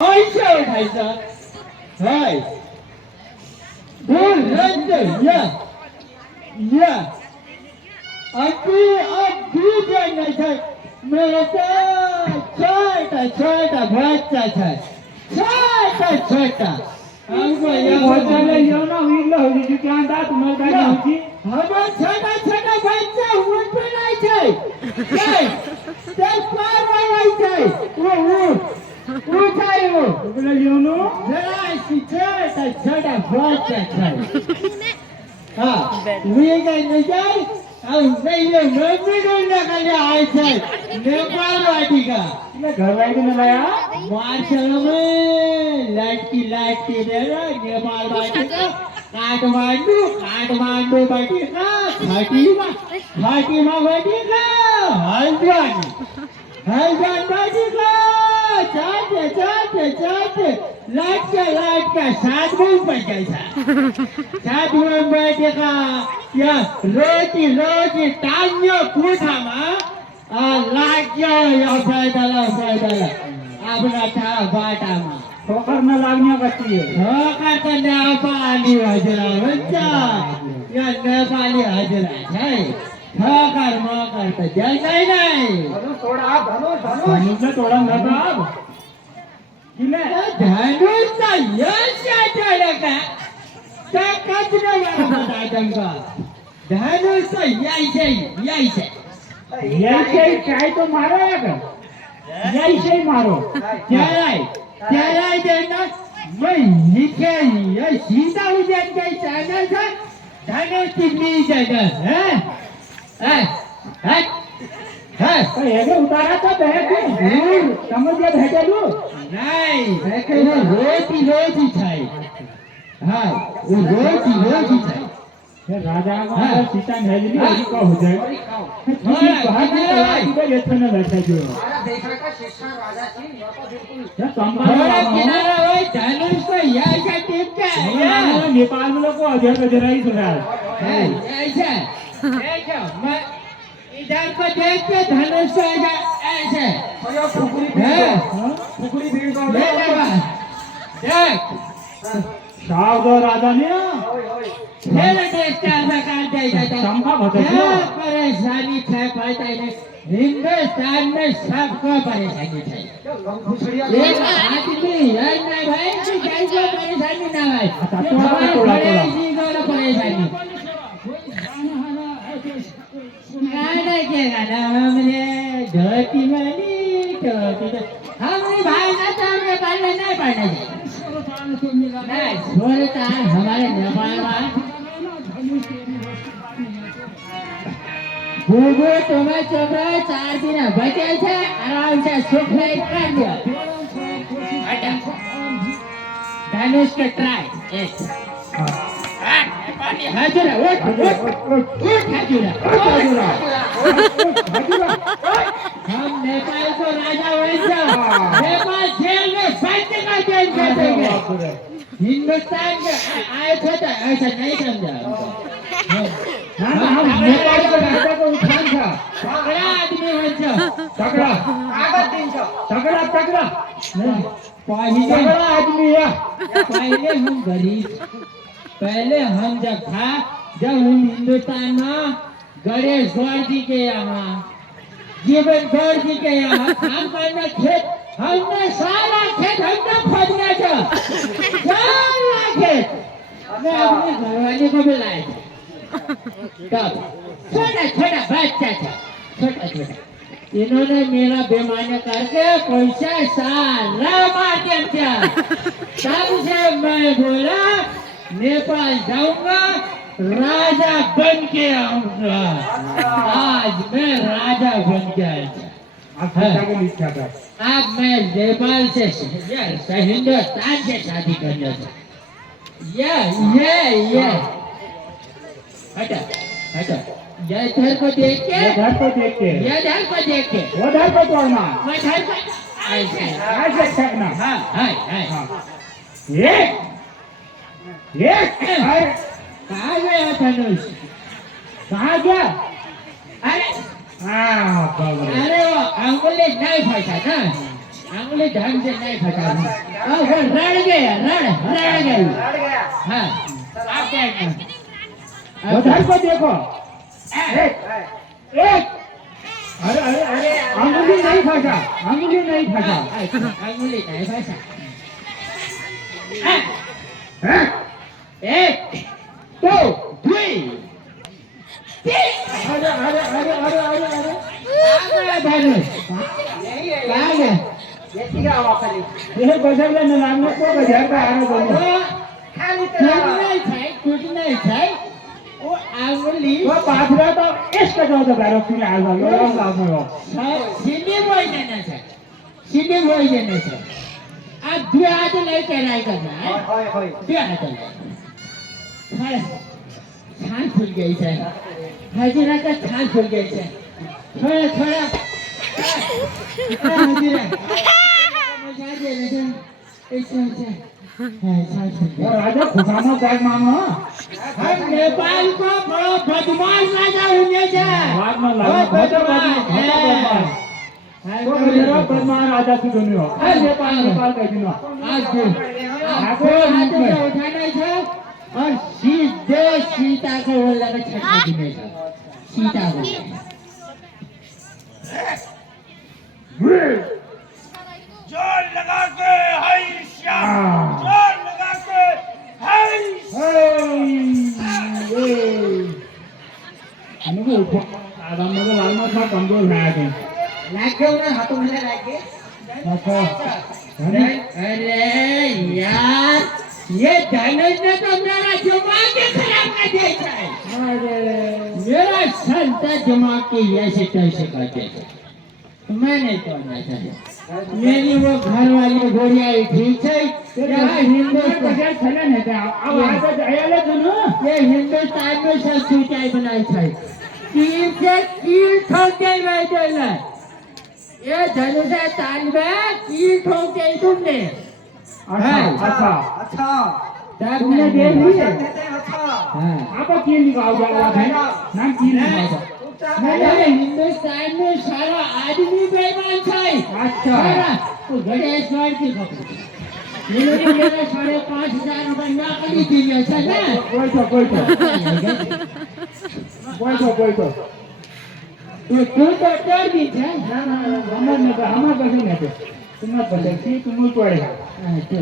ऐसा उठाइसा है बोल रंजन या अब दूसरा नहीं था मेरा छोटा छोटा बच्चा था छोटा हमको ये बच्चा ले जाओ ना वीर लो जी क्या दांत मर गया जी हमारा छोटा छोटा बच्चा उठ पे नहीं थे तेरे पार नहीं थे वो उठाए वो बोले योनो जरा सी छोटा बच्चा था हाँ वे गए नहीं जाए अब नहीं ये मम्मी को निकाले आए थे नेपाल वाटी का मैं घर वाले ने लाया मार्शल में लटकी दे रहा नेपाल वाटी का काठमांडू वाटी का फातिमा वाटी का हल्द्वानी वाटी का चाटे लाट का सात में पड़ गया सात में बैठे का या रोटी टांगियो पूछा माँ लाग्यो या फायदा अपना था बाटा माँ ठोकर न लागने बच्ची है ठोकर तो नेपाली हजरा बच्चा या नेपाली हजरा है ठोकर मोकर तो जलता ही नहीं धनुष में तोड़ा न था अब किले धनुष का यश चढ़ेगा क्या कचरा वाला बता दूंगा धनुष का यही से चाहे तो मारो यही से मारो तेरा देना मैं लिखे ये सीधा उजन के चैनल था धनुष कितनी जगह है ये उतारा तो बहन समझ गया भेजा लू नहीं रोटी खाई हाँ वो रोटी खाई राजा का सीता नजली अभी का हो जाए बाहर में ये तो न बैठा जो हमारा देखा का शिक्षा राजा थी या तो बिल्कुल किनारा भाई धनुष को ऐसा टिप के नेपाल में लोग को अजरा ही सुना है ऐसा देखो मैं इधर को देख के धनुष को ऐसे फुकरी भीड़ को देख साव दो राजा ने मेरे देखता है काट जाएगा संभव होता है परेशानी है पता है हिंदुस्तान में सबको परेशानी है एक आदमी है ना भाई कि कैसे परेशानी ना भाई थोड़ा इसी को परेशानी गाना के गाना हमने धोती वाली हमने भाई ना तो हमें पढ़ने नहीं पढ़ने नहीं छोड़ता हमारे नेपाल में भूगो तुम्हें चोपड़ा 4 दिन बचे थे आराम से सुख ले कर दिया धनुष के ट्राई हजूरा उठ हजूरा हम नेपाल को राजा वैसा नेपाल जेल में बंद का जेल कर देंगे हिंदुस्तान के आए थे तो ऐसा नहीं समझा हम नेपाल के राजा को उठान था तगड़ा आदमी वैसा तगड़ा आगत 300 तगड़ा पहले आदमी है पहले हम गरीब पहले हम जब हम हिंदुस्तान में गणेश गौर जी के यहाँ जीवन गौर जी के यहाँ काम करना खेत हमने सारा खेत हमने खोदना था सारा खेत मैं अपने घरवाले को बुलाया था तब छोटा बच्चा था छोटा इन्होंने मेरा बेमानी करके पैसा सारा मार दिया तब से मैं बोला नेपाल जाऊंगा राजा बन के आऊंगा आज मैं राजा बन के आया अब मैं नेपाल से हिंदुस्तान से शादी करना था ये हटा ये घर को देख के ये घर को देख के वो घर को तोड़ना मैं घर को ऐसे फेंकना हाँ कहाँ गया धनुष कहाँ गया अरे हाँ अरे वो अंगुली नहीं फंसा ना आंगुली ढंग से नहीं फटानी वो रड़ गया रड़ गई लड़ गया हाँ आप क्या बधाई को देखो एक ए, एक अरे अरे अरे अंगुली नहीं फंसा अंगुली नहीं फंसा आंगुली नहीं फटा हैं? एक दो तीन अरे अरे अरे अरे अरे अरे आगे धनुष यही है कहाँ गया यही का वापस ये बजावले न लागने को बजार का आरो बोलो खाली तेरा कुछ नहीं था वो आंगुली वो पाथरा तो इसका जो तो बारो की आ गयो लो लागो हो सीधे बोल देना था सीधे बोल देना था आप दो हाथ लेके नहीं करना है होय दो हाथ ले हाँ छान खुल गई है हजीरा का छान खुल गई है थोड़ा थोड़ा हजीरा मजा दे रहे हैं ऐसा छान खुल गया राजा खुशामा बैग मांगो हम नेपाल को बड़ो बदमाश राजा होने जा बाद में लागो बदमाश वो मेरा बदमाश राजा की दुनिया है नेपाल का दिनो आज हाथ से उठाना था और सीधे सीता को वो लगा छटके देने था सीता को जोर लगा के हाय श्याम जोर लगा के हाय मुझे उठो आराम में लाल मास में कमजोर है आगे लाग गया ना हाथों में लाग गया अच्छा अरे यार ये धनुष ने तो मेरा दिमाग ही खराब कर दिया है मेरा संता दिमाग के ऐसे कैसे कर दिया मैं नहीं करना चाहिए मेरी वो घर वाली गोरिया ठीक है यहाँ हिंदुस्तान बजार चले नहीं था अब आज आया सुनो ये हिंदुस्तान में सब सिंचाई बनाई है कील से कील ठोके बैठे ना ये धनुष तान में कील ठोके तुमने अच्छा अच्छा तब तुमने नहीं देख देखा। ली अच्छा हाँ आप की निकाल जाओ है नाम की निकाल मेरे हिंदुस्तान में सारा आदमी बेईमान है अच्छा। सारा तो गणेश्वर की खबर ये लोग मेरे 5,500 रुपए नकली दिए थे ना कोई तो तो तू तो डर भी थे हमारे पैसे नहीं थे तुम मत बचे तुम पड़े हाँ, तो